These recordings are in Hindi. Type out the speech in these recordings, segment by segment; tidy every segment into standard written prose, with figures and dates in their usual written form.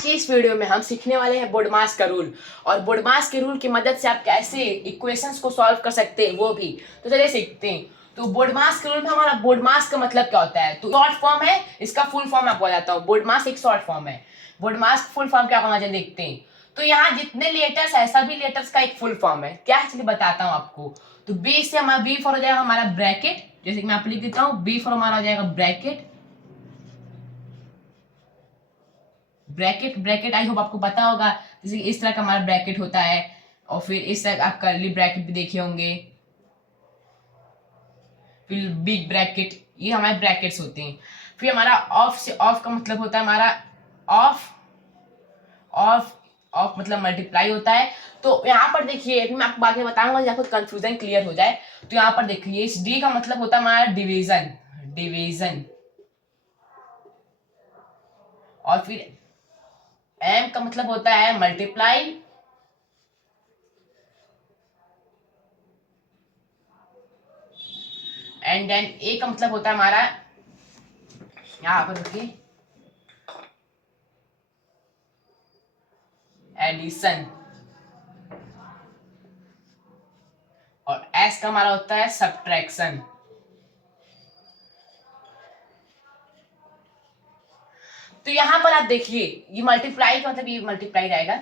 आज की इस वीडियो में हम सीखने वाले हैं बोडमास का रूल और बोडमास के रूल की मदद से आप कैसे इक्वेशंस को सॉल्व कर सकते हैं वो भी। तो चलिए सीखते हैं। तो बोडमास के रूल में हमारा बोडमास का मतलब क्या होता है, तो शॉर्ट फॉर्म है, इसका फुल फॉर्म आपको बताता हूँ। बोडमास एक शॉर्ट फॉर्म है। बोडमास फुल फॉर्म क्या होना चाहिए देखते हैं। तो यहाँ जितने लेटर्स है सभी लेटर्स का एक फुल फॉर्म है। क्या है चलिए बताता हूँ आपको। तो बी से हमारा बी फॉर हो जाएगा हमारा ब्रैकेट, जैसे कि मैं आप लिख देता हूँ। बी फॉर हमारा हो जाएगा bracket, bracket bracket I hope आपको पता होगा, जैसे इस तरह का हमारा ब्रैकेट होता है। और फिर इस तरह आप कर्ली ब्रैकेट भी देखे होंगे, फिर बिग ब्रैकेट, ये हमारे ब्रैकेट्स होते हैं। फिर हमारा ऑफ से ऑफ का मतलब होता है हमारा ऑफ ऑफ ऑफ मतलब मल्टीप्लाई होता है। तो यहाँ पर देखिए मैं आपको बाकी बताऊंगा जहाँ पर कंफ्यूजन क्लियर हो जाए। तो यहाँ पर देखिए इस डी का मतलब होता है हमारा डिवीजन, डिवीजन। और फिर एम का मतलब होता है मल्टीप्लाई, एंड देन ए का मतलब होता है हमारा, यहां पर देखिए, एडिशन। और एस का हमारा होता है सब्ट्रैक्शन। तो यहां पर आप देखिए ये मल्टीप्लाई का मतलब ये मल्टीप्लाई रहेगा,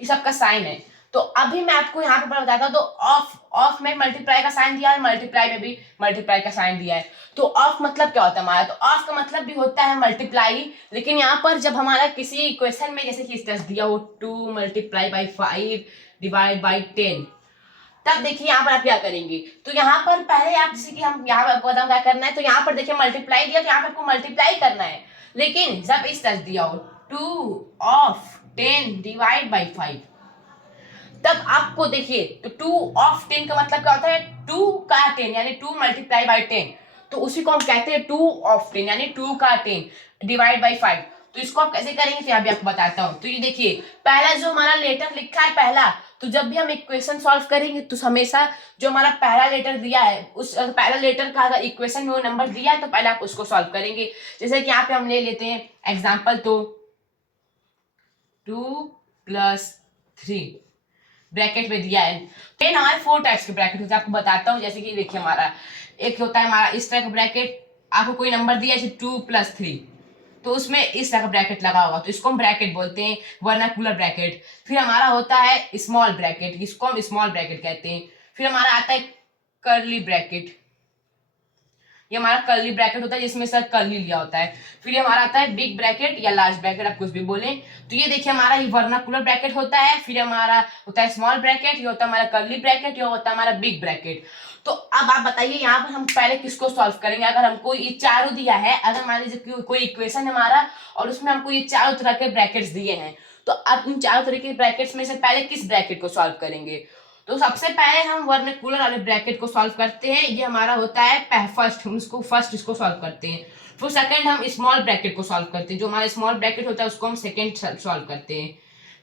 ये सबका साइन है। तो अभी मैं आपको यहाँ पे बताता हूँ। तो ऑफ ऑफ में मल्टीप्लाई का साइन दिया है, मल्टीप्लाई में भी मल्टीप्लाई का साइन दिया है। तो ऑफ मतलब क्या होता है हमारा, तो ऑफ का मतलब भी होता है मल्टीप्लाई। लेकिन यहाँ पर जब हमारा किसी इक्वेशन में जैसे कि इस तरह दिया हो 2 मल्टीप्लाई बाई 5 डिवाइड बाई 10, तब देखिए यहाँ पर आप क्या करेंगे। तो यहाँ पर पहले आप जैसे कि हम यहाँ पर आपको बताऊँ क्या करना है। तो यहाँ पर देखिए मल्टीप्लाई दिया, तो यहाँ पर आपको मल्टीप्लाई करना है। लेकिन जब इस तरह दिया हो 2 ऑफ 10 डिवाइड बाई 5, तब आपको देखिए तो 2 ऑफ 10 का मतलब क्या होता है 2 का 10 यानी 2 मल्टीप्लाई बाई 10। तो उसी को हम कहते हैं 2 ऑफ 10 यानी 2 का 10 डिवाइड बाई 5। तो इसको आप कैसे करेंगे फिर अभी आपको बताता हूँ। तो ये देखिए पहला जो हमारा लेटर लिखा है पहला, तो जब भी हम इक्वेशन सॉल्व करेंगे तो हमेशा जो हमारा पहला लेटर दिया है उस पहला लेटर का अगर इक्वेशन में वो नंबर दिया है तो पहले आप उसको सॉल्व करेंगे। जैसे कि यहाँ पे हम ले लेते हैं एग्जाम्पल, तो 2 + 3 ब्रैकेट में दिया है। टेन हमारे 4 टाइप्स के ब्रैकेट होते हैं, आपको बताता हूँ। जैसे कि देखिए हमारा एक होता है हमारा इस तरह का ब्रैकेट, आपको कोई नंबर दिया है 2 + 3, तो उसमें इस तरह का ब्रैकेट लगा होगा, तो इसको हम ब्रैकेट बोलते हैं, वर्नाकुलर ब्रैकेट। फिर हमारा होता है स्मॉल ब्रैकेट, इसको हम स्मॉल ब्रैकेट कहते हैं। फिर हमारा आता है कर्ली ब्रैकेट, ये हमारा कर्ली ब्रैकेट होता है जिसमें सर कर्ली लिया होता है। फिर ये हमारा आता है बिग ब्रैकेट या लार्ज ब्रैकेट, आप कुछ भी बोले। तो ये देखिए हमारा ये वर्नाकुलर ब्रैकेट होता है। फिर हमारा होता है स्मॉल ब्रैकेट, ये होता है हमारा कर्ली ब्रैकेट, ये होता है हमारा बिग ब्रैकेट। तो अब आप बताइए यहाँ पर हम पहले किसको सॉल्व करेंगे। अगर हमको ये चारों दिया है, अगर मान लीजिए कोई इक्वेशन है हमारा और उसमें हमको ये चारों तरह के ब्रैकेट्स दिए हैं, तो अब इन चारों तरह के ब्रैकेट्स में से पहले किस ब्रैकेट को सॉल्व करेंगे। तो सबसे पहले हम वर्नाकुलर वाले ब्रैकेट को सॉल्व करते हैं, ये हमारा होता है फर्स्ट, हम इसको सॉल्व करते हैं। फिर सेकंड हम स्मॉल ब्रैकेट को सॉल्व करते हैं, जो हमारा स्मॉल ब्रैकेट होता है उसको हम सेकंड सॉल्व करते हैं।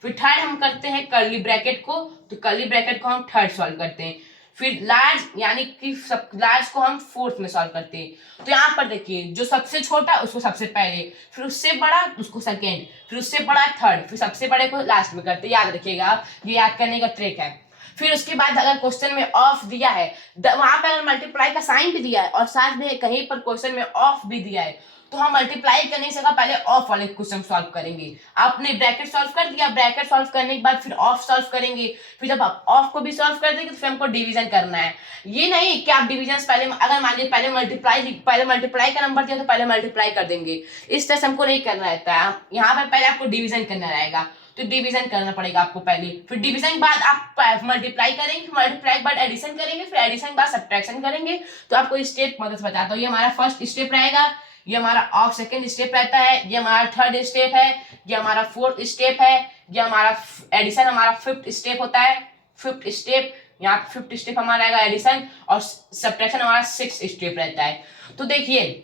फिर थर्ड हम करते हैं कर्ली ब्रैकेट को, तो कर्ली ब्रैकेट को हम थर्ड सॉल्व करते हैं। फिर लार्ज यानी कि सब लार्ज को हम फोर्थ में सॉल्व करते हैं। तो यहाँ पर देखिए जो सबसे छोटा उसको सबसे पहले, फिर उससे बड़ा उसको सेकेंड, फिर उससे बड़ा थर्ड, फिर सबसे बड़े को लास्ट में करते हैं। याद रखिएगा आप, ये याद करने का ट्रिक है। फिर उसके बाद अगर क्वेश्चन में ऑफ दिया है, वहां पे अगर मल्टीप्लाई का साइन भी दिया है और साथ में कहीं पर क्वेश्चन में ऑफ भी दिया है, तो हम मल्टीप्लाई करने से पहले ऑफ वाले क्वेश्चन सॉल्व करेंगे। आपने ब्रैकेट सॉल्व कर दिया, ब्रैकेट सॉल्व करने के बाद फिर ऑफ सॉल्व करेंगे। फिर जब आप ऑफ को भी सॉल्व कर देंगे तो फिर हमको डिवीजन करना है। ये नहीं कि आप डिवीजन पहले, अगर मान लीजिए पहले मल्टीप्लाई का नंबर दिया तो पहले मल्टीप्लाई कर देंगे, इस तरह से हमको नहीं करना रहता है। यहाँ पर पहले आपको डिवीजन करना रहेगा, तो डिवीजन करना पड़ेगा आपको पहले। फिर डिवीजन के बाद आप मल्टीप्लाई करेंगे, मल्टीप्लाई के बाद एडिशन करेंगे, फिर एडिशन के बाद सब्ट्रैक्शन करेंगे। तो आपको स्टेप मदद बताता हूँ। ये हमारा फर्स्ट स्टेप रहेगा, ये हमारा ऑफ सेकंड स्टेप रहता है, ये हमारा थर्ड स्टेप है, ये हमारा फोर्थ स्टेप है, ये हमारा एडिशन हमारा फिफ्थ स्टेप होता है, फिफ्थ स्टेप। यहाँ फिफ्थ स्टेप हमारा रहेगा एडिशन, और सब्ट्रैक्शन हमारा सिक्स्थ स्टेप रहता है। तो देखिए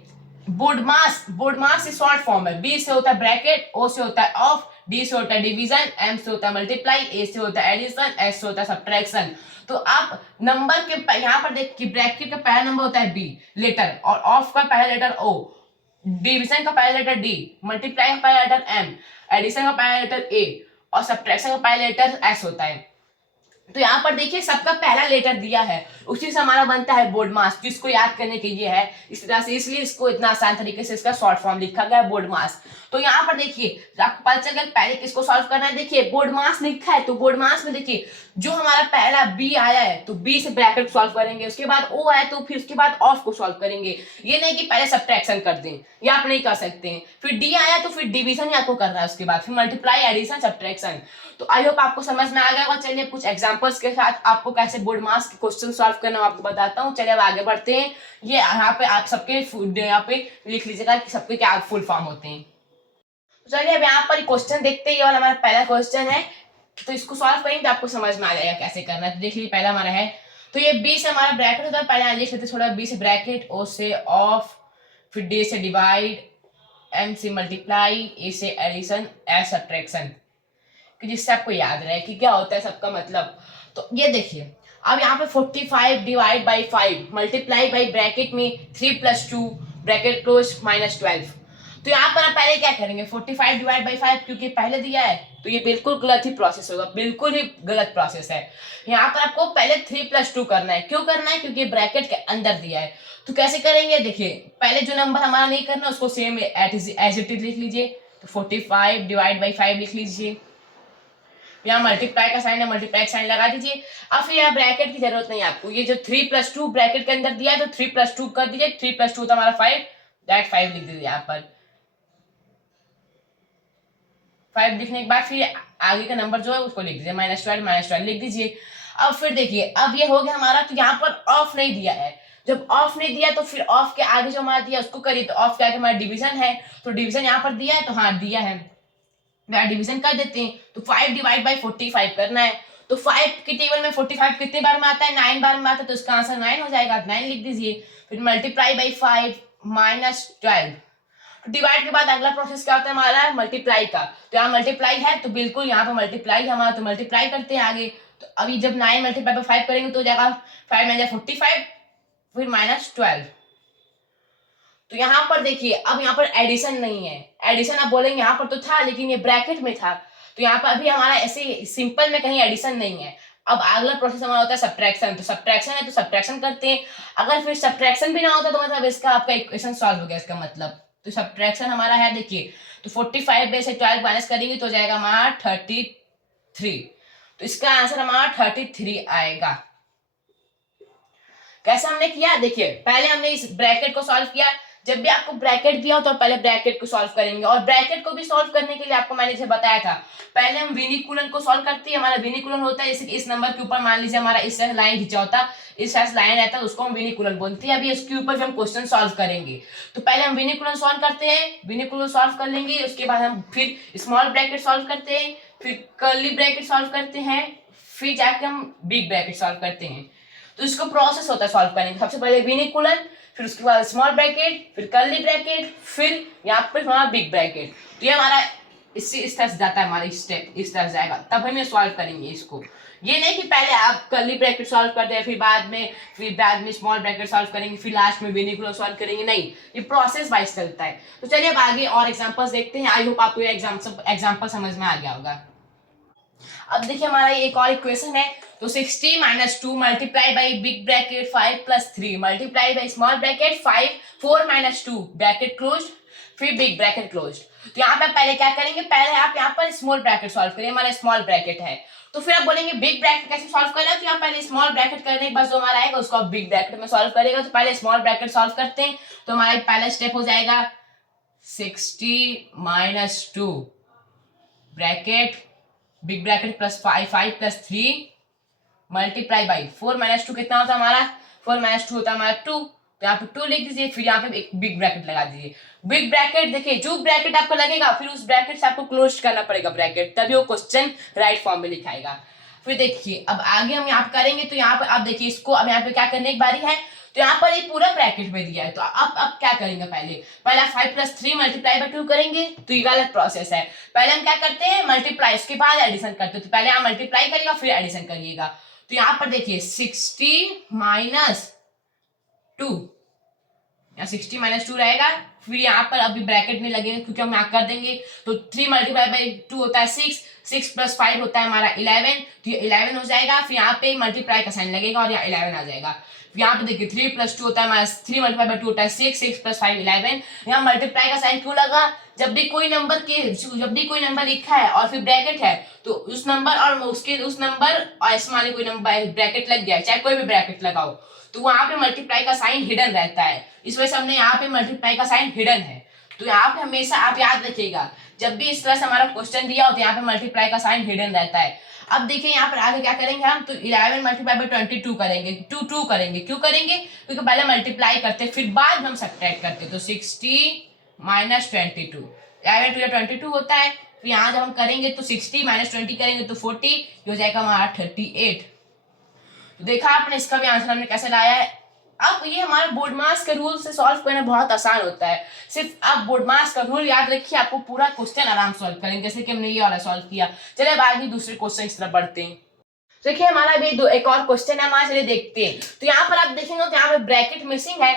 बोडमास से शॉर्ट फॉर्म है, बी से होता है ब्रैकेट, ओ से होता है ऑफ, डी से होता है डिवीजन, एम से होता है मल्टीप्लाई, ए से होता है एडिशन, एस से होता है सब्ट्रैक्शन। तो आप नंबर के यहाँ पर देखिए ब्रैकेट का पहला नंबर होता है बी लेटर, और ऑफ का पहला लेटर ओ, डिवीजन का पहला लेटर डी, मल्टीप्लाई का पहला लेटर एम, एडिशन का पहला लेटर ए, और सब्ट्रैक्शन का पहला लेटर एस होता है। तो यहाँ पर देखिए सबका पहला लेटर दिया है, उसी से हमारा बनता है बोर्ड मास, जिसको याद करने के लिए है इस तरह से, इसलिए इसको इतना आसान तरीके से इसका शॉर्ट फॉर्म लिखा गया है बोर्ड मास। तो यहाँ पर देखिए आपको पता चल गया पहले किसको सॉल्व करना है। देखिए बोर्ड मास लिखा है, तो बोर्ड मास में देखिए जो हमारा पहला बी आया है तो बी से ब्रैकेट सॉल्व करेंगे, उसके बाद ओ आया तो फिर उसके बाद ऑफ को सॉल्व करेंगे। ये नहीं कि पहले सब्ट्रैक्शन कर दें, ये आप नहीं कर सकते हैं। फिर डी आया तो फिर डिवीजन ही आपको करना है, उसके बाद फिर मल्टीप्लाई, एडिशन, सब्ट्रैक्शन। तो आई होप आपको समझ में आ गया होगा। चलिए कुछ एग्जांपल्स के साथ आपको कैसे बोर्ड मास के क्वेश्चन सॉल्व करना है आपको बताता हूँ। चलिए अब आगे बढ़ते हैं। ये यहाँ पे आप सबके यहाँ पे लिख लीजिएगा कि सबके क्या फुल फॉर्म होते हैं। चलिए अब यहाँ पर क्वेश्चन देखते हैं। ये वाला हमारा पहला क्वेश्चन है, तो इसको सॉल्व करेंगे तो आपको समझ में आ जाएगा कैसे करना है। तो देख लीजिए पहला हमारा है, तो ये बी से हमारा ब्रैकेट होता है, पहले लिख लेते थोड़ा, बी से ब्रैकेट, ओ से ऑफ, फिर डी से डिवाइड, एम से मल्टीप्लाई, ए से एडिशन, एस सब्ट्रैक्शन, जिससे आपको याद रहे कि क्या होता है सबका मतलब। तो ये देखिए अब यहाँ पे 45 divide by 5 multiply by bracket में 3 + 2 ब्रैकेट क्लोज -12। तो यहाँ पर आप पहले क्या करेंगे, 45 डिवाइड बाई 5 क्योंकि पहले दिया है तो ये बिल्कुल गलत ही प्रोसेस होगा, बिल्कुल ही गलत प्रोसेस है। यहाँ पर आपको पहले 3 + 2 करना है। क्यों करना है, क्योंकि ब्रैकेट के अंदर दिया है। तो कैसे करेंगे, देखिए पहले जो नंबर हमारा नहीं करना उसको सेम एज इट इज लिख लीजिए। तो 45 डिवाइड बाई 5 लिख लीजिए, यहाँ मल्टीप्लाई का साइन है, मल्टीप्लाई का साइन लगा दीजिए। अब फिर यहाँ ब्रैकेट की जरूरत नहीं है आपको, ये जो 3 + 2 ब्रैकेट के अंदर दिया है तो 3 + 2 कर दीजिए। 3 + 2 तो हमारा 5, दैट 5 लिख दीजिए यहाँ पर। 5 लिखने के बाद फिर आगे का नंबर जो है उसको लिख दीजिए, -12 लिख दीजिए। अब फिर देखिए अब ये हो गया हमारा, तो यहाँ पर ऑफ नहीं दिया है। जब ऑफ नहीं दिया तो फिर ऑफ के आगे जो हमारा दिया उसको करिए। तो ऑफ के आगे हमारा डिवीजन है, तो डिवीजन यहाँ पर दिया है, तो हाँ दिया है, डिवीजन कर देते हैं। तो 5 डिवाइड बाई 45 करना है। तो 5 के टेबल में 45 कितने बार में आता है, 9 बार में आता है, तो इसका आंसर 9 हो जाएगा, 9 लिख दीजिए। फिर मल्टीप्लाई बाई 5 -12। डिवाइड के बाद अगला प्रोसेस क्या होता है हमारा, मल्टीप्लाई का। तो यहाँ मल्टीप्लाई है तो बिल्कुल यहाँ पर मल्टीप्लाई हमारा, तो मल्टीप्लाई करते हैं आगे। तो अभी जब 9 मल्टीप्लाई बाई 5 करेंगे तो हो जाएगा 5 में 45 फिर -12। तो यहाँ पर देखिए अब यहाँ पर एडिशन नहीं है, एडिशन आप बोलेंगे यहाँ पर तो था लेकिन ये ब्रैकेट में था, तो यहाँ पर अभी हमारा ऐसे सिंपल में कहीं एडिशन नहीं है। अब अगला प्रोसेस हमारा होता है सब्ट्रैक्शन। तो सब्ट्रैक्शन है तो सब्ट्रैक्शन करते हैं। अगर फिर सब्ट्रैक्शन भी ना होता तो मतलब इसका आपका इक्वेशन सॉल्व हो गया इसका मतलब। तो सब्ट्रैक्शन हमारा है देखिए, तो 45 में से 12 माइनस करेंगे तो हो जाएगा हमारा 33। तो इसका आंसर हमारा 33 आएगा। कैसे हमने किया, देखिए पहले हमने इस ब्रैकेट को सॉल्व किया। जब भी आपको ब्रैकेट दिया हो तो पहले ब्रैकेट को सॉल्व करेंगे, और ब्रैकेट को भी सॉल्व करने के लिए आपको मैंने जैसे बताया था पहले हम विनिकुलन को सॉल्व करते हैं। हमारा विनिकुलन होता है जैसे इस नंबर के ऊपर मान लीजिए हमारा इस तरह लाइन खिंचा होता, इस तरह लाइन रहता है, उसको हम विनिकुलन बोलते हैं। अभी इसके ऊपर हम क्वेश्चन सॉल्व करेंगे तो पहले हम विनिकुलन सॉल्व करते हैं, विनिकुलन सॉल्व कर लेंगे, उसके बाद हम फिर स्मॉल ब्रैकेट सॉल्व करते हैं, फिर कर्ली ब्रैकेट सॉल्व करते हैं, फिर जाके हम बिग ब्रैकेट सॉल्व करते हैं। तो इसको प्रोसेस होता है सॉल्व करने का। सबसे पहले विनिकुलन, फिर उसके बाद स्मॉल ब्रैकेट, फिर कर्ली ब्रैकेट, फिर यहाँ पर हमारा बिग ब्रैकेट। तो ये हमारा इससे इस तरह से जाता है, हमारा स्टेप इस तरह से जाएगा, तब हम ये सॉल्व करेंगे इसको। ये नहीं कि पहले आप कर्ली ब्रैकेट सॉल्व करते हैं फिर बाद में स्मॉल ब्रैकेट सॉल्व करेंगे, फिर लास्ट में विनिकुलर सॉल्व करेंगे, नहीं, ये प्रोसेस वाइज चलता है। तो चलिए अब आगे और एग्जांपल्स देखते हैं। आई होप आपको ये एग्जांपल समझ में आ गया होगा। अब देखिए हमारा एक और इक्वेशन है, तो 60 - 2 multiply by big bracket 5 + 3 multiply by small bracket 4 - 2 bracket close, फिर बिग ब्रैकेट क्लोज। तो यहाँ पे पहले क्या करेंगे, पहले आप यहाँ पर स्मॉल ब्रैकेट सॉल्व करिए, हमारा स्मॉल ब्रैकेट है। तो फिर आप बोलेंगे बिग ब्रैकेट कैसे सॉल्व करना है, तो यहाँ पहले स्मॉल ब्रैकेट करने के बाद जो हमारा आएगा उसको आप बिग ब्रैकेट में सॉल्व करेगा। तो पहले स्मॉल ब्रैकेट सॉल्व करते हैं, तो हमारा पहला स्टेप हो जाएगा 60 - 2 bracket big bracket +5 + 3 multiply by 4 - 2 कितना होता है हमारा, 4 - 2 होता है हमारा 2। तो यहाँ पे 2 लिख दीजिए, फिर यहाँ पे एक बिग ब्रैकेट लगा दीजिए। बिग ब्रैकेट देखिए जो ब्रैकेट आपको लगेगा फिर उस ब्रैकेट से आपको क्लोज करना पड़ेगा ब्रैकेट, तभी वो क्वेश्चन राइट फॉर्म में लिखाएगा। फिर देखिए अब आगे हम यहाँ पे करेंगे, तो यहाँ पे आप देखिए इसको अब यहाँ पे क्या करने की बारी है, तो यहाँ पर ये पूरा ब्रैकेट में दिया है। तो अब क्या करेंगे, पहले 5 + 3 मल्टीप्लाई बाय 2 करेंगे। तो ये गलत प्रोसेस है। पहले हम क्या करते हैं, मल्टीप्लाई, उसके बाद एडिशन करते हैं। तो पहले आप मल्टीप्लाई करिएगा फिर एडिशन करिएगा। तो यहाँ पर देखिए 60 - 2, यहाँ 60 - 2 रहेगा। फिर यहाँ पर अभी ब्रैकेट नहीं लगेगा क्योंकि हम यहाँ कर देंगे। तो 3 × 2 होता है 6, 6 + 5 होता है हमारा 11। तो ये 11 हो जाएगा। फिर यहाँ पे मल्टीप्लाई का साइन लगेगा और यहाँ 11 आ जाएगा। यहाँ पे देखिए 3 + 2 होता है हमारा 3 × 2 होता है 6, 6 + 5 11। यहाँ मल्टीप्लाई का साइन क्यों लगा, जब भी कोई नंबर लिखा है और फिर ब्रैकेट है तो उस नंबर और उस नंबर और ऐसे माने कोई नंबर ब्रैकेट लग गया, चाहे कोई भी ब्रैकेट लगाओ, तो वहां पे मल्टीप्लाई का साइन हिडन रहता है। इस वजह से हमने यहाँ पे मल्टीप्लाई का साइन हिडन है। तो यहाँ पे हमेशा आप याद रखिएगा, जब भी इस तरह से हमारा क्वेश्चन दिया हो तो यहाँ पे मल्टीप्लाई का साइन हिडन रहता है। अब देखिए यहाँ पर आगे क्या करेंगे हम, तो 11 × 22 करेंगे, 2 करेंगे। क्यों करेंगे, क्योंकि पहले मल्टीप्लाई करते फिर बाद में हम सब्ट्रैक्ट करते। तो 60 - 22, 11 × 22 होता है। फिर यहाँ जब हम करेंगे तो 60 - 20 करेंगे तो 40, ये हो जाएगा हमारा 38। तो देखा आपने, इसका भी आंसर हमने कैसे लाया है। अब ये हमारा बोर्ड मास के रूल से सॉल्व करना बहुत आसान होता है। सिर्फ आप बोर्ड मास का रूल याद रखिए, आपको पूरा क्वेश्चन आराम सॉल्व करेंगे, जैसे कि हमने ये वाला सॉल्व किया। चलिए अब आगे दूसरे क्वेश्चन की तरफ बढ़ते हैं। देखिए हमारा अभी एक और क्वेश्चन है हमारा, चलिए देखते हैं। तो यहाँ पर आप देखेंगे तो यहाँ पे ब्रैकेट मिसिंग है।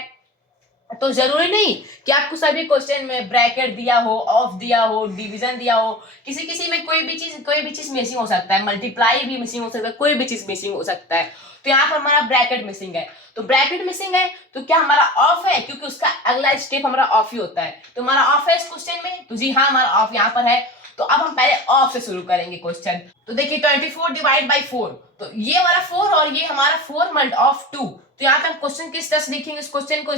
तो जरूरी नहीं कि आपको सभी क्वेश्चन में ब्रैकेट दिया हो, ऑफ दिया हो, डिवीजन दिया हो। किसी में कोई भी चीज मिसिंग हो सकता है, मल्टीप्लाई भी मिसिंग हो सकता है, कोई भी चीज मिसिंग हो सकता है। तो यहाँ पर हमारा ब्रैकेट मिसिंग है। तो ब्रैकेट मिसिंग है तो क्या हमारा ऑफ है, क्योंकि उसका अगला स्टेप हमारा ऑफ ही होता है। तो हमारा ऑफ है इस क्वेश्चन में, तो जी हाँ हमारा ऑफ यहाँ पर है। तो अब हम पहले ऑफ से शुरू करेंगे क्वेश्चन। तो देखिए 24 / 4, तो ये हमारा 4 और ये हमारा 4 मल्ट ऑफ 2। तो यहाँ पे हम क्वेश्चन किस तरह से लिखेंगे, इस क्वेश्चन को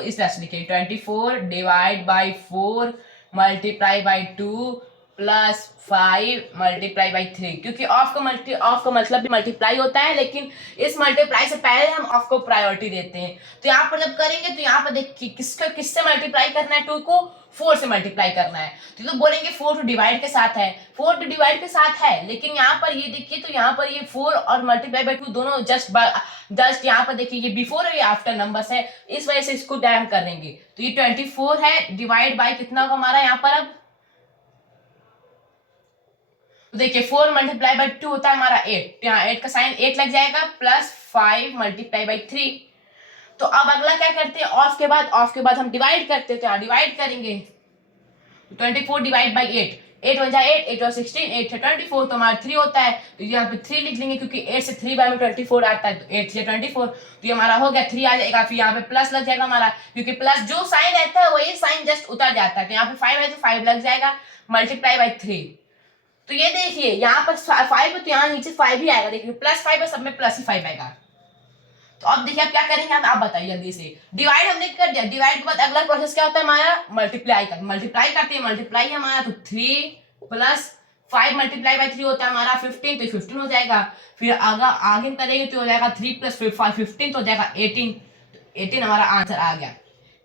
इस तरह से लिखेंगे, 24 / 4 multiply by 2 plus 5 multiply by 3। क्योंकि ऑफ का मतलब भी मल्टीप्लाई होता है, लेकिन इस मल्टीप्लाई से पहले हम ऑफ को प्रायोरिटी देते हैं। तो यहाँ पर जब करेंगे तो यहाँ पर देखिए किससे मल्टीप्लाई करना है, 2 को 4 से मल्टीप्लाई करना है। तो बोलेंगे 4 to डिवाइड के साथ है, 4 to डिवाइड के साथ है, लेकिन यहाँ पर ये देखिए, तो यहाँ पर ये 4 और मल्टीप्लाई बाई 2 दोनों जस्ट यहाँ पर देखिए ये बिफोर और ये आफ्टर नंबर्स है, इस वजह से इसको डैम करेंगे। तो ये 24 है, डिवाइड बाई कितना होगा हमारा यहाँ पर, अब तो देखिए 4 मल्टीप्लाई बाई 2 होता है हमारा 8, यहाँ 8 का साइन 8 लग जाएगा, प्लस 5 मल्टीप्लाई बाई 3। तो अब अगला क्या करते हैं, ऑफ के बाद हम डिवाइड करते हैं। तो यहाँ डिवाइड करेंगे, 24 डिवाइड बाई 8 1 जाए 8 और 16, 8 से 24, तो हमारा 3 होता है। तो यहाँ पे 3 लिख लेंगे, क्योंकि 8 से 3 बार में 24 आता है, तो 8 से 24, तो ये हमारा हो गया 3 आ जाएगा। फिर यहाँ पे प्लस लग जाएगा हमारा, क्योंकि प्लस जो साइन रहता है वही साइन जस्ट उतर जाता है। तो यहाँ पे 5 है तो 5 लग जाएगा, मल्टीप्लाई बाई 3। तो ये देखिए यहाँ पर 5 है तो यहाँ नीचे 5 ही आएगा, देखिए प्लस 5 है, सब में प्लस ही 5 आएगा। तो अब देखिए आप क्या करेंगे, आप बताइए जल्दी से। डिवाइड हमने कर दिया, डिवाइड के बाद अगला प्रोसेस क्या होता है हमारा, मल्टीप्लाई करते हैं। मल्टीप्लाई हमारा तो 3 प्लस 5 मल्टीप्लाई बाई 3 होता है हमारा 15, तो 15 हो जाएगा। फिर आगे करेंगे तो हो जाएगा 3 प्लस 5 15, तो हो जाएगा 18। तो 18 हमारा आंसर आ गया।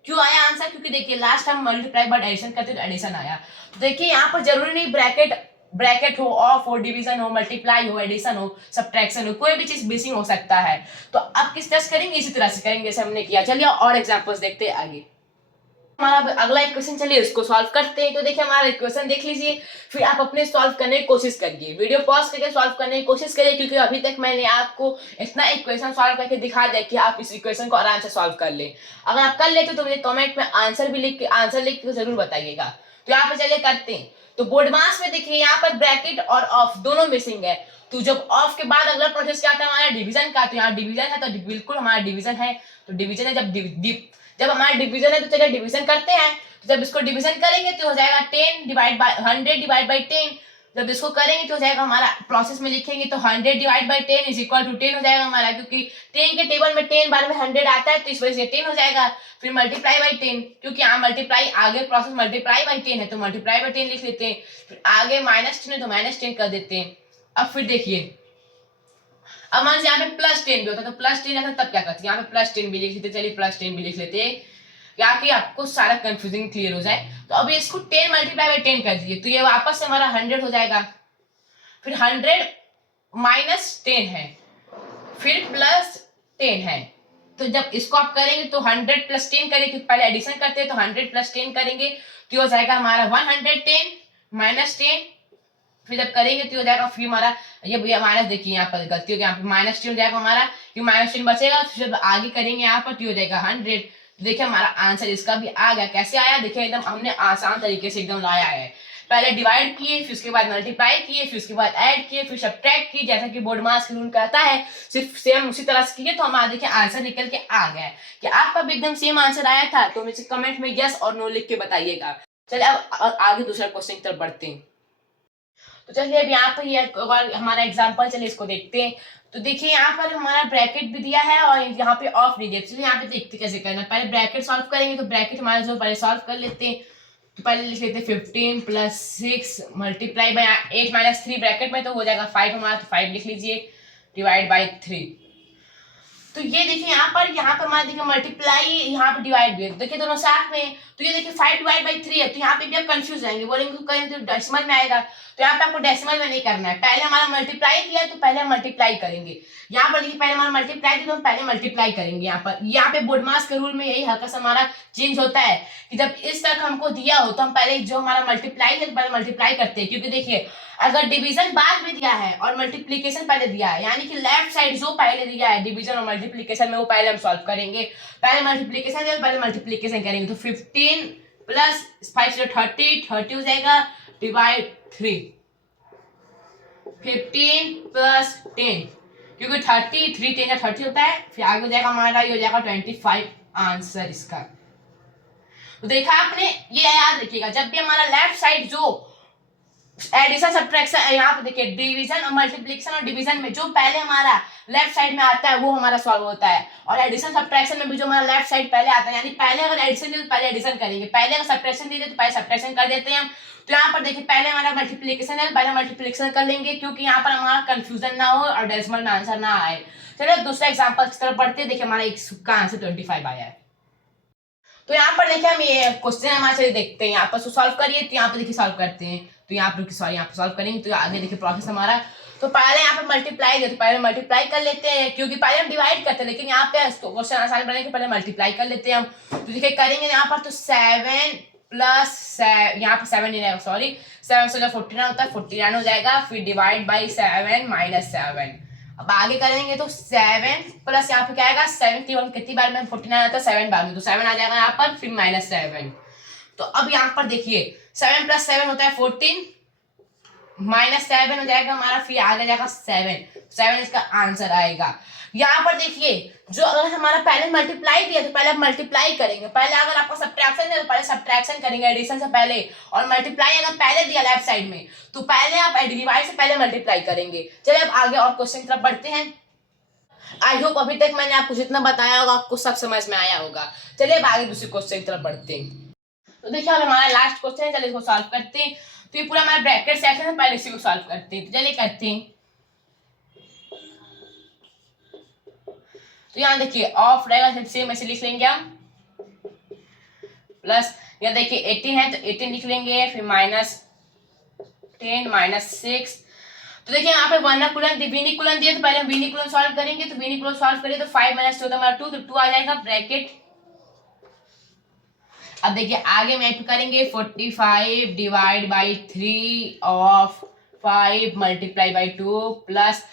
क्यों आया आंसर, क्योंकि देखिए लास्ट टाइम मल्टीप्लाई बाद एडिशन करते तो एडिशन आया। तो देखिए यहाँ पर जरूरी नहीं ब्रैकेट हो, ऑफ हो, डिवीजन हो, मल्टीप्लाई हो, एडिशन हो, सब्ट्रैक्शन हो, कोई भी चीज मिसिंग हो सकता है। तो अब किस तरह से करेंगे, इसी तरह से करेंगे जैसे हमने किया। चलिए और एग्जांपल्स देखते हैं आगे। हमारा अगला इक्वेशन, चलिए इसको सॉल्व करते हैं। तो देखिए हमारा इक्वेशन देख लीजिए, फिर आप अपने सॉल्व करने की कोशिश करिए, वीडियो पॉज करके सॉल्व करने की कोशिश करिए, क्योंकि अभी तक मैंने आपको इतना इक्वेशन सॉल्व करके दिखा दिया कि आप इस इक्वेशन को आराम से सॉल्व कर लें। अगर आप कर लेते तो मुझे कमेंट में आंसर लिख के जरूर बताइएगा। तो यहाँ पे चलिए करते हैं। तो बोर्ड मास में देखिए यहाँ पर ब्रैकेट और ऑफ दोनों मिसिंग है। तो जब ऑफ के बाद अगला प्रोसेस क्या आता है हमारा, डिवीजन का। तो यहाँ डिवीजन है, तो बिल्कुल हमारा डिवीजन है। तो डिवीजन है, जब हमारा डिवीजन है तो चलिए डिवीजन करते हैं। तो जब इसको डिवीजन करेंगे तो हो जाएगा 10 डिवाइड बाई 100 डिवाइड बाई 10। जब इसको करेंगे तो हो जाएगा हमारा, प्रोसेस में लिखेंगे तो 100 divide by 10 is equal to 10 हो जाएगा हमारा, क्योंकि 10 के टेबल में 10 बार में 100 आता है, तो इस वजह से 10 हो जाएगा। फिर मल्टीप्लाई बाई 10, क्योंकि यहाँ मल्टीप्लाई आगे प्रोसेस मल्टीप्लाई बाई 10 है, तो मल्टीप्लाई बाई 10 लिख लेते हैं। फिर आगे -10 है तो -10 कर देते हैं। अब फिर देखिए, अब मान यहाँ पे +10 भी होता तो +10 आता तब क्या करते हैं, यहाँ पे +10 भी लिख लेते। चलिए +10 भी लिख लेते हैं, ताकि आपको सारा कंफ्यूजिंग क्लियर हो जाए। तो अभी इसको 10 मल्टीप्लाई बाई 10 कर दीजिए, तो ये वापस से हमारा 100 हो जाएगा। फिर 100 - 10 है, फिर +10 है, तो जब इसको आप करेंगे तो 100 प्लस 10 करेंगे, क्योंकि पहले एडिशन करते हैं तो 100 प्लस 10 करेंगे तो हो जाएगा हमारा 110 माइनस 10। फिर जब करेंगे तो हो जाएगा, फिर हमारा ये माइनस, देखिए यहाँ पर गलती हो गई, यहाँ पे माइनस 10 हो जाएगा हमारा, ये माइनस 10 बचेगा। फिर जब आगे करेंगे यहाँ पर तो हो जाएगा 100। तो देखिए हमारा आंसर इसका भी आ गया। कैसे आया, देखिए एकदम हमने आसान तरीके से एकदम लाया है। पहले डिवाइड किए, फिर उसके बाद मल्टीप्लाई किए, फिर उसके बाद ऐड किए, फिर सब्ट्रैक्ट किए, जैसा कि बोर्ड मास रूल कहता है, सिर्फ सेम उसी तरह से किए तो हमारा देखिए आंसर निकल के आ गया है। कि आपका भी एकदम सेम आंसर आया था तो मुझे कमेंट में यस और नो लिख के बताइएगा। चलिए अब आगे दूसरा क्वेश्चन की तरफ बढ़ते हैं। तो चलिए अब यहाँ पर ये हमारा एग्जाम्पल, चलिए इसको देखते हैं। तो देखिए यहाँ पर हमारा ब्रैकेट भी दिया है और यहाँ पे ऑफ भी दिया है। चलिए यहाँ पे देखते कैसे करना है। पहले ब्रैकेट सॉल्व करेंगे, तो ब्रैकेट हमारा जो पहले सॉल्व कर लेते हैं। तो पहले लिख लेते हैं 15 plus 6 multiply by 8 minus 3 bracket में तो हो जाएगा 5 हमारा, तो 5 लिख लीजिए डिवाइड बाई 3। तो ये देखिए यहाँ पर हमारा देखिए मल्टीप्लाई, यहाँ पर डिवाइड भी है, देखिए दोनों साथ में। तो ये देखिए 5 डिवाइड बाई 3 है, तो यहाँ पे भी आप कंफ्यूज रहेंगे, बोलेंगे करेंगे तो डेसिमल में आएगा। तो यहाँ पे आपको डेसिमल में नहीं करना है, पहले हमारा मल्टीप्लाई किया है तो पहले हम मल्टीप्लाई करेंगे। यहाँ पर देखिए पहले हमारा मल्टीप्लाई किया तो हम पहले मल्टीप्लाई करेंगे। यहाँ पे बोर्डमास के रूल में यही हल्का सा हमारा चेंज होता है कि जब इस तक हमको दिया हो तो हम पहले जो हमारा मल्टीप्लाई है तो पहले मल्टीप्लाई करते हैं। क्योंकि देखिए अगर डिवीजन बाद में दिया है और मल्टीप्लीकेशन पहले दिया है, यानी कि लेफ्ट साइड जो पहले दिया है डिवीजन और मल्टीप्लीकेशन में, वो पहले हम सॉल्व करेंगे। पहले मल्टीप्लीकेशन दिया तो पहले मल्टीप्लीकेशन करेंगे। तो 15 प्लस 5 से 30 हो जाएगा डिवाइड 3। 15 प्लस 10, क्योंकि 30 3 10 का 30 होता है। फिर आगे हो जाएगा हमारा, ये हो जाएगा 25 आंसर इसका। तो देखा आपने, ये याद रखिएगा जब भी हमारा लेफ्ट साइड जो एडिशन सब्ट्रैक्शन, यहाँ पे देखिए डिवीजन और मल्टीप्लिकेशन और डिवीजन में जो पहले हमारा लेफ्ट साइड में आता है वो हमारा सॉल्व होता है। और एडिशन सब्ट्रैक्शन में भी जो हमारा लेफ्ट साइड पहले आता है, यानी पहले अगर एडिशन दे तो पहले एडिशन करेंगे, पहले अगर सब्ट्रैक्शन दे तो पहले सब्ट्रैक्शन कर देते हैं हम। तो यहाँ पर देखिए पहले हमारा मल्टीप्लिकेशन है, पहले मल्टीप्लिकेशन कर लेंगे क्योंकि यहाँ पर हमारा कंफ्यूजन ना हो और डेसिमल में आंसर ना आए। चलिए दूसरा एग्जाम्पल की तरफ बढ़ते हैं। देखिए हमारा इसका आंसर 25 आया है। तो यहाँ पर देखिए हम ये क्वेश्चन हमारे से देखते हैं, यहाँ पर सॉल्व करिए। तो यहाँ पर देखिए सॉल्व करते हैं, तो यहाँ पर सॉरी यहाँ पर सॉल्व करेंगे तो आगे देखिए प्रोसेस हमारा। तो पहले यहाँ पे मल्टीप्लाई है तो पहले मल्टीप्लाई कर लेते हैं, क्योंकि पहले हम डिवाइड करते हैं, लेकिन यहाँ पे क्वेश्चन आसान बनाने के पहले मल्टीप्लाई कर लेते हैं हम। तो देखिए करेंगे यहाँ पर, तो 7 प्लस यहाँ पर 7 नहीं रहेगा, सॉरी 7 से 49 होता है, 49 हो जाएगा। फिर डिवाइड बाई 7 माइनस 7। अब आगे करेंगे तो 7 प्लस यहाँ पे क्या आएगा, 7 कितनी बार में 49 आता है, 7 बार में, तो 7 आ जाएगा यहाँ पर, फिर माइनस 7। तो अब यहाँ पर देखिए 7 प्लस 7 होता है 14, माइनस 7 हो जाएगा हमारा, फिर आगे जाएगा 7 इसका आंसर आएगा। यहाँ पर देखिए जो अगर हमारा पहले मल्टीप्लाई किया तो पहले मल्टीप्लाई करेंगे, पहले अगर आपको सब्ट्रैक्शन दिया तो पहले सब्ट्रैक्शन करेंगे एडिशन से पहले, और मल्टीप्लाई अगर पहले दिया लेफ्ट साइड में तो पहले आप डिवाइड से पहले मल्टीप्लाई करेंगे। चलिए अब आगे और क्वेश्चन की तरफ बढ़ते हैं। आई होप अभी तक मैंने आपको जितना बताया होगा आपको सब समझ में आया होगा। चलिए अब आगे दूसरे क्वेश्चन की तरफ बढ़ते हैं। तो देखिए अब हमारा लास्ट क्वेश्चन है, चलिए इसको सॉल्व करते हैं। तो ये पूरा हमारा ब्रैकेट सेक्शन है, पहले इसी को सॉल्व करते हैं। तो चलिए करते हैं। तो यहाँ देखिए ऑफ रहेगा, सेम ऐसे लिख लेंगे हम, प्लस यहाँ देखिए 18 है तो 18 लिख लेंगे, फिर माइनस 10 माइनस 6। तो देखिए यहाँ पे वर्नाकुलन विनिकुलन दिए तो पहले हम विनिकुलन सॉल्व करेंगे। तो विनिकुलन सॉल्व करें तो 5 माइनस 2 हमारा 2, तो 2 आ जाएगा ब्रैकेट। अब देखिए आगे में करेंगे 45 divide by 3 of 5 multiply by 2 plus,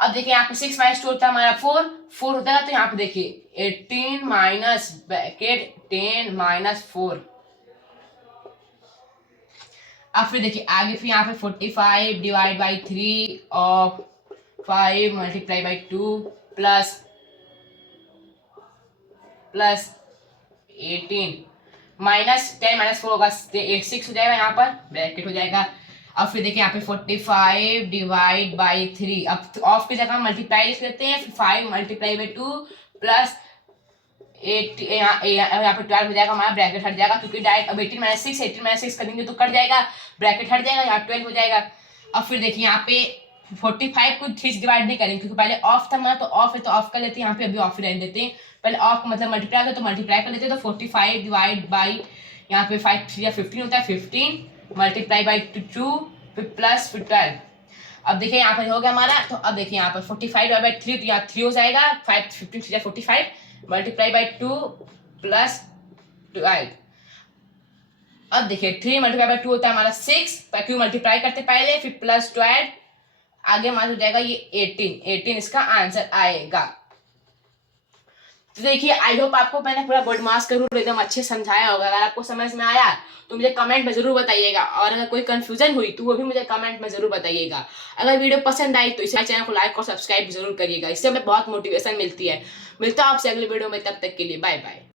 अब देखिए यहाँ पे 6 माइनस 2 होता है हमारा 4 होता है। तो यहाँ पे देखिए 18 माइनस ब्रैकेट 10 माइनस 4। अब फिर देखिए आगे फिर यहाँ पे 45 divide by 3 of 5 multiply by 2 plus 18 minus 10 minus 4 होगा 6 हो जाएगा, यहाँ पर ब्रैकेट हो जाएगा। अब फिर देखिए यहाँ पे 45 डिवाइड बाई 3, अब ऑफ की जगह मल्टीप्लाई लिख लेते हैं, फिर 5 मल्टीप्लाई बाई 2 प्लस 8 यहाँ पे 12 हो जाएगा हमारा, ब्रैकेट हट जाएगा क्योंकि डायरेक्ट अब 18 माइनस 6 करेंगे तो कट जाएगा, ब्रैकेट हट जाएगा, यहाँ 12 हो जाएगा। अब फिर देखिए यहाँ पे 45 को 3 डिवाइड नहीं करेंगे क्योंकि पहले ऑफ था हमारा, तो ऑफ है तो ऑफ कर लेते हैं, यहाँ पे अभी ऑफ रहने देते हैं। पहले ऑफ मतलब मल्टीप्लाई होता है तो मल्टीप्लाई कर लेते हैं। तो 45 डिवाइड बाई यहाँ पे 5 3 15 होता है, 15 मल्टीप्लाई बाई 2 फिर प्लस फिर 12। अब देखिए यहाँ पर हो गया हमारा। तो अब देखिए यहाँ पर 45 डिवाइड बाई 3 तो यहाँ 3 हो जाएगा, 5 15 3 45 मल्टीप्लाई बाई 2 प्लस 12। अब देखिए 3 मल्टीप्लाई बाई 2 होता है हमारा 6, क्यों मल्टीप्लाई करते पहले, फिर प्लस 12, आगे हमारा हो जाएगा ये 18 इसका आंसर आएगा। तो देखिए आई होप आपको मैंने पूरा वर्ड मास्क का रूल एकदम अच्छे समझाया होगा। अगर आपको समझ में आया तो मुझे कमेंट में जरूर बताइएगा, और अगर कोई कंफ्यूजन हुई तो वो भी मुझे कमेंट में जरूर बताइएगा। अगर वीडियो पसंद आई तो इसे चैनल को लाइक और सब्सक्राइब जरूर करिएगा, इससे हमें बहुत मोटिवेशन मिलती है। मिलता हूं आपसे अगले वीडियो में, तब तक के लिए बाय बाय।